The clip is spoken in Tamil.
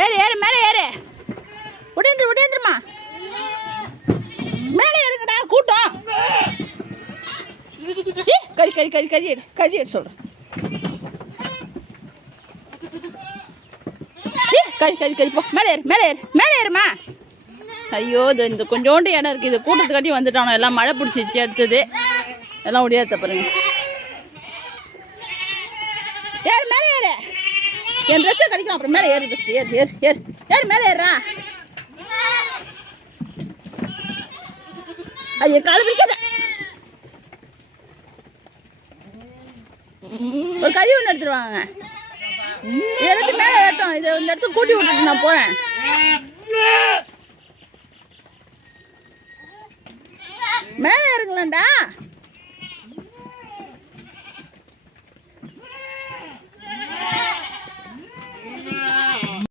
ஏறு ஏறு மேலே ஏறு. உடைந்துருமா மேலே ஏறுங்கடா கூட்டம். கறி கறி கறி கறி எடு கறி எடு சொல்கிறேன். கறி கறி கறி போ மேலே ஏறு மேலே ஏறு மேலே ஏறுமா. ஐயோ இந்த கொஞ்சோண்டு இடம் இருக்குது. இது கூட்டத்துக்காட்டி வந்துட்டானோ எல்லாம் மழை பிடிச்சிச்சு. அடுத்தது எல்லாம் முடியாத பாருங்க. ஏறு மேலே ஏறு. என் ட்ரெஸ்ஸை கடிக்கலாம். அப்புறம் மேலே ஏறு ட்ரெஸ் ஏறு ஏறு ஏறு ஏறு மேலே ஏறா. ஐயோ காலை பிடிக்காத. ஒரு கறி ஒன்று எடுத்துருவாங்க. எடுத்து மேலே ஏற்றோம். இதை இந்த இடத்துக்கு கூட்டி விட்டுட்டு நான் போகிறேன். மேலே இருக்குங்களாண்டா.